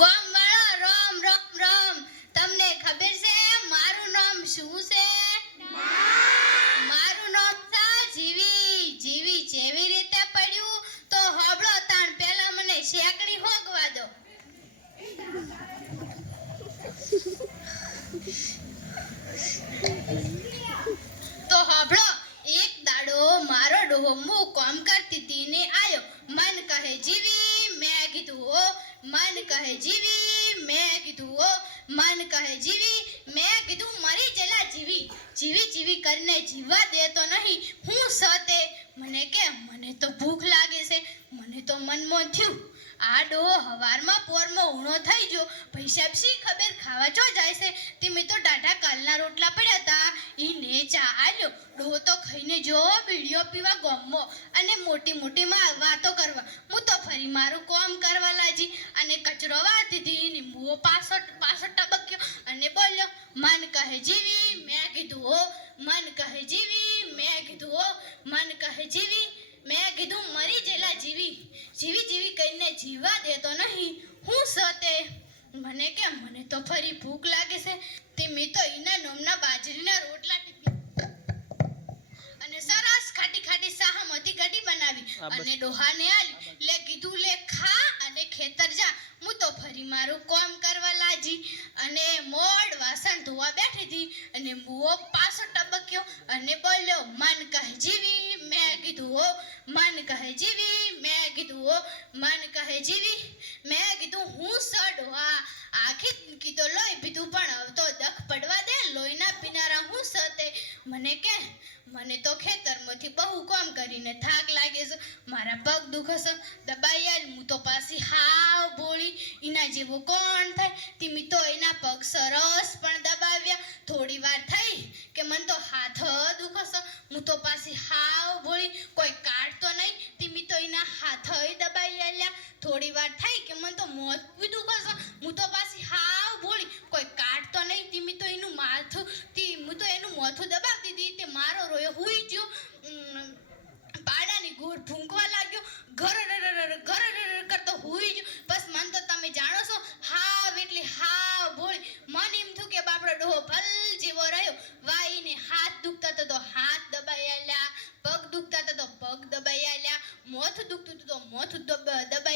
ગોમવાળા રામ રામ રામ. તમને ખબર છે મારું નામ શું છે? મારું નામ છે જીવી. જીવી જેવી રીતે પડ્યું તો હબળો તાણ પહેલા મને શેકડી હોગવા દો. તો હબળો એક દાડો મારો ડોહો હું કામ કરતી હતી ને આયો. મન કહે જીવી, મેં કીધું હો. મન કહે જીવી, મેં કીધું હો. મન કહે જીવી, મેં કીધું મરી જલા જીવી. જીવી જીવી કરીને જીવવા દેતો નહીં. હું સતે મને કે મને તો ભૂખ લાગે છે. મને તો મનમાં થયું આ ડોહો હવારમાં પોરમાં ઊણો થઈ ગયો. પૈસા શી ખબર ખાવા ચો જાય છે. તે મેં તો ડાઢા કાલના રોટલા પડ્યા હતા ઈને ચા આલ્યો. ડોહો તો ખાઈને જો બીડીઓ પીવા ગોમો અને મોટી મોટી વાતો કરવા. હું તો ફરી મારું કામ કરવા લાગી અને કચરો વાળતી હતી ને મુઓ પાછો ટબક્યો અને બોલ્યો મન કહે જીવી, મેં કીધું હો. મન કહે જીવી, મેં કીધું હો. મન કહે જીવી, મેં કીધું મરી જેલા જીવી. જીવી જીવી કહીને જીવવા દેતો નહીં. હું સતે મને કે મને તો ફરી ભૂખ લાગે છે. તે મેં તો એના નોમના બાજરીના રોટલા ટીપી અને સરસ ખાટી ખાટી સાહમતી કઢી બનાવી અને ડોહાને આલી. લે કીધું લે ખા અને ખેતર જા. હું તો ફરી મારું કામ કરવા લાગી અને મોડ વાસણ ધોવા બેઠી હતી અને મુઓ પાછો ટબક્યો અને બોલ્યો મન કહે જીવી, મેં કીધું હો. મન કહે જીવી, મેં કીધું હો. મન કહે જીવી, મેં કીધું હું સડવા આખી જિંદગી તો લોહી પીધું પણ હવે તો દખ પડવા દે. લોહીના પીનારા હું સતે મને કે મને તો ખેતરમાંથી બહુ કામ કરીને થાક લાગે છે. મારા પગ દુખે છે. દબાઈ આલ. હું તો પાછી હાવ બોળી. એના જેવો કોણ થાય? તીમી તો એના પગ સરસ પણ દબાવ્યા. થોડી વાર થઈ કે મને તો હાથ દુખે છે. હું તો પાછી હાવ બોળી. કોઈ કાઢતો નહીં. તીમી તો એના હાથ દબાઈ આલ્યા. થોડી વાર થઈ કે મને તો મોત બી દુખે છે. હું તો પાછી હાવ બોળી. કોઈ કાઢતો નહીં. તીમી તો એનું માથું હું તો એનું માથું દબાવતી હતી. તે મારો રોયો હુઈ ગયો. પાડાની ગોળ ફૂંકવા લાગ્યો. ઘર કરતો હુઈ ગયો. બસ મન તો તમે જાણો છો હાવ એટલે હાવ બોળી. મન એમ થયું કે બાપડો ડોહો ભલ જેવો રહ્યો. વાઈને હાથ દુખતા તો હાથ દબાઈ આલ્યા. પગ દુખતા તો પગ દબાઈ આલ્યા. મોથું દુખતું તો મોથું દબાઈ